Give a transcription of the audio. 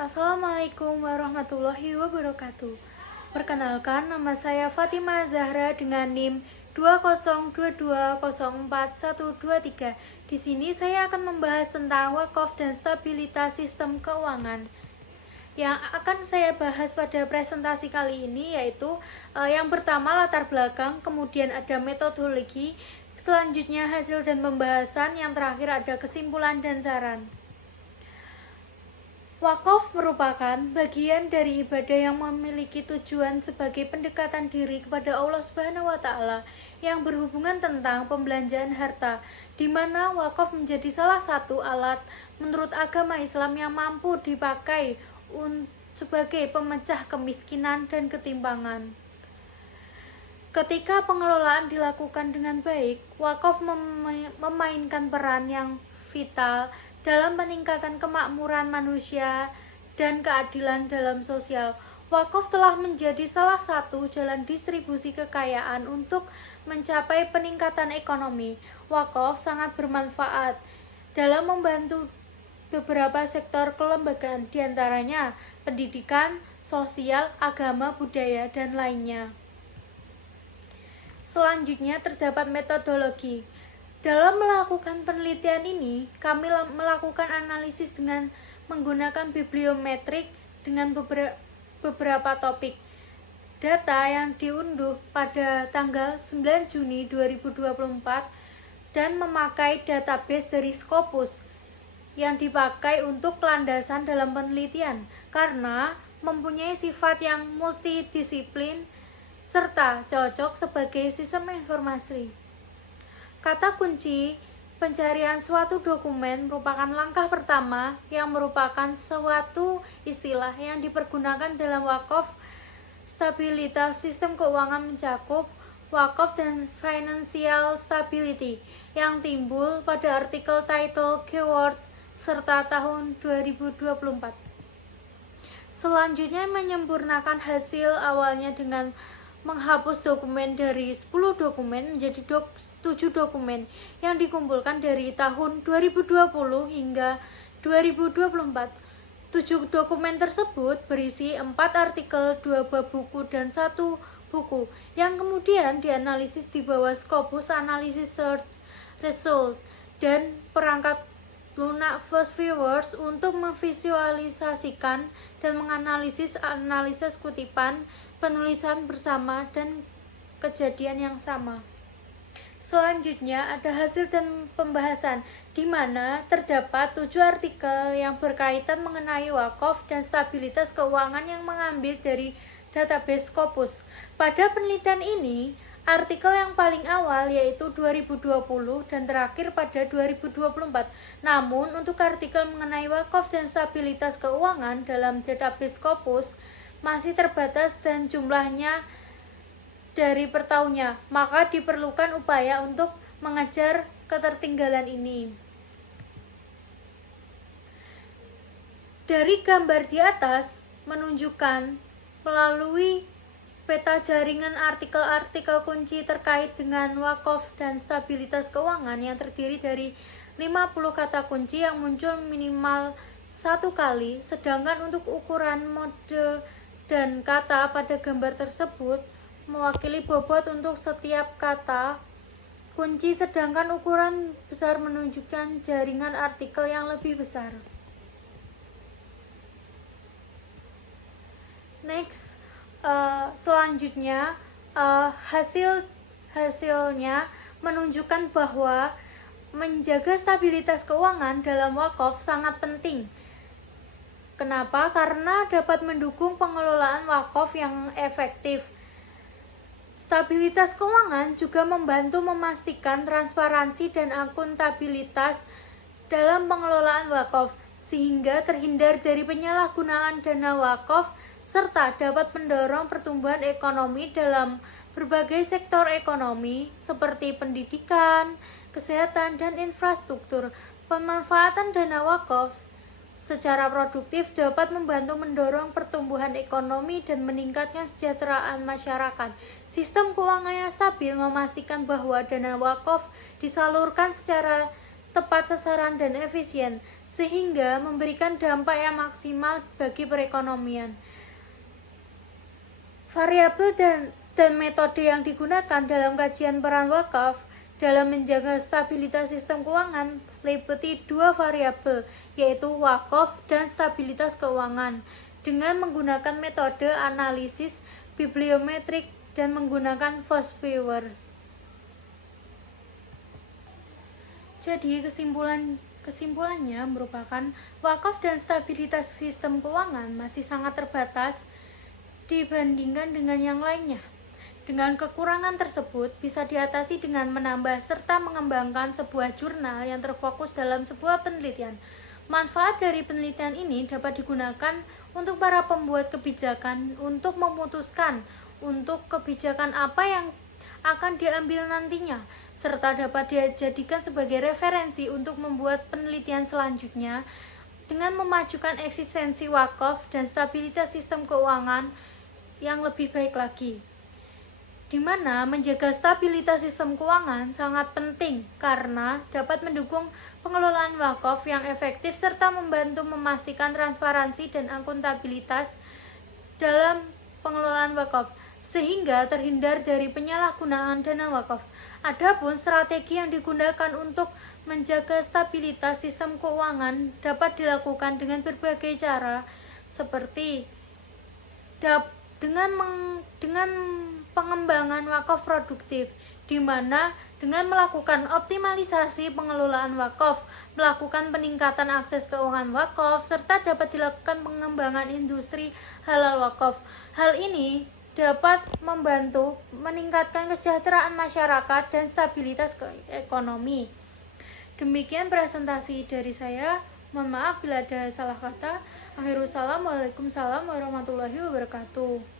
Assalamualaikum warahmatullahi wabarakatuh. Perkenalkan, nama saya Fatima Zahra dengan NIM 202204123. Di sini saya akan membahas tentang wakaf dan stabilitas sistem keuangan. Yang akan saya bahas pada presentasi kali ini yaitu yang pertama latar belakang, kemudian ada metodologi, selanjutnya hasil dan pembahasan, yang terakhir ada kesimpulan dan saran. Wakaf merupakan bagian dari ibadah yang memiliki tujuan sebagai pendekatan diri kepada Allah Subhanahu wa Ta'ala yang berhubungan tentang pembelanjaan harta, di mana wakaf menjadi salah satu alat menurut agama Islam yang mampu dipakai sebagai pemecah kemiskinan dan ketimpangan. Ketika pengelolaan dilakukan dengan baik, wakaf memainkan peran yang vital dalam peningkatan kemakmuran manusia dan keadilan dalam sosial. Wakaf telah menjadi salah satu jalan distribusi kekayaan untuk mencapai peningkatan ekonomi. Wakaf sangat bermanfaat dalam membantu beberapa sektor kelembagaan, diantaranya pendidikan, sosial, agama, budaya, dan lainnya. Selanjutnya terdapat metodologi. Dalam melakukan penelitian ini, kami melakukan analisis dengan menggunakan bibliometrik dengan beberapa topik. Data yang diunduh pada tanggal 9 Juni 2024 dan memakai database dari Scopus yang dipakai untuk landasan dalam penelitian karena mempunyai sifat yang multidisiplin serta cocok sebagai sistem informasi. Kata kunci pencarian suatu dokumen merupakan langkah pertama yang merupakan suatu istilah yang dipergunakan dalam wakaf. Stabilitas sistem keuangan mencakup wakaf dan financial stability yang timbul pada artikel title keyword serta tahun 2024. Selanjutnya menyempurnakan hasil awalnya dengan menghapus dokumen dari 10 dokumen menjadi 7 dokumen yang dikumpulkan dari tahun 2020 hingga 2024. 7 dokumen tersebut berisi 4 artikel, 2 bab buku, dan 1 buku yang kemudian dianalisis di bawah Scopus Analysis Search Result dan perangkat lunak Fast Viewers untuk memvisualisasikan dan menganalisis analisis kutipan, penulisan bersama, dan kejadian yang sama. Selanjutnya ada hasil dan pembahasan, di mana terdapat 7 artikel yang berkaitan mengenai wakaf dan stabilitas keuangan yang mengambil dari database Scopus. Pada penelitian ini, artikel yang paling awal yaitu 2020 dan terakhir pada 2024. Namun, untuk artikel mengenai wakaf dan stabilitas keuangan dalam database Scopus masih terbatas dan jumlahnya dari per tahunnya, maka diperlukan upaya untuk mengejar ketertinggalan ini. Dari gambar di atas menunjukkan melalui peta jaringan artikel-artikel kunci terkait dengan wakaf dan stabilitas keuangan yang terdiri dari 50 kata kunci yang muncul minimal 1 kali, sedangkan untuk ukuran mode dan kata pada gambar tersebut mewakili bobot untuk setiap kata kunci, sedangkan ukuran besar menunjukkan jaringan artikel yang lebih besar. Next, selanjutnya hasilnya menunjukkan bahwa menjaga stabilitas keuangan dalam wakaf sangat penting. Kenapa? Karena dapat mendukung pengelolaan wakaf yang efektif. Stabilitas keuangan juga membantu memastikan transparansi dan akuntabilitas dalam pengelolaan wakaf, sehingga terhindar dari penyalahgunaan dana wakaf, serta dapat mendorong pertumbuhan ekonomi dalam berbagai sektor ekonomi seperti pendidikan, kesehatan, dan infrastruktur. Pemanfaatan dana wakaf secara produktif dapat membantu mendorong pertumbuhan ekonomi dan meningkatkan kesejahteraan masyarakat. Sistem keuangan yang stabil memastikan bahwa dana wakaf disalurkan secara tepat sasaran dan efisien, sehingga memberikan dampak yang maksimal bagi perekonomian. Variabel dan metode yang digunakan dalam kajian peran wakaf dalam menjaga stabilitas sistem keuangan meliputi dua variabel, yaitu wakaf dan stabilitas keuangan, dengan menggunakan metode analisis bibliometrik dan menggunakan Fosbury. Jadi kesimpulannya merupakan wakaf dan stabilitas sistem keuangan masih sangat terbatas dibandingkan dengan yang lainnya. Dengan kekurangan tersebut bisa diatasi dengan menambah serta mengembangkan sebuah jurnal yang terfokus dalam sebuah penelitian. Manfaat dari penelitian ini dapat digunakan untuk para pembuat kebijakan untuk memutuskan untuk kebijakan apa yang akan diambil nantinya, serta dapat dijadikan sebagai referensi untuk membuat penelitian selanjutnya dengan memajukan eksistensi wakaf dan stabilitas sistem keuangan yang lebih baik lagi, di mana menjaga stabilitas sistem keuangan sangat penting karena dapat mendukung pengelolaan wakaf yang efektif serta membantu memastikan transparansi dan akuntabilitas dalam pengelolaan wakaf, sehingga terhindar dari penyalahgunaan dana wakaf. Adapun strategi yang digunakan untuk menjaga stabilitas sistem keuangan dapat dilakukan dengan berbagai cara, seperti dengan pengembangan wakaf produktif, di mana dengan melakukan optimalisasi pengelolaan wakaf, melakukan peningkatan akses keuangan wakaf, serta dapat dilakukan pengembangan industri halal wakaf. Hal ini dapat membantu meningkatkan kesejahteraan masyarakat dan stabilitas ekonomi. Demikian presentasi dari saya. Mohon maaf bila ada salah kata. Akhirul salam. Waalaikumsalam warahmatullahi wabarakatuh.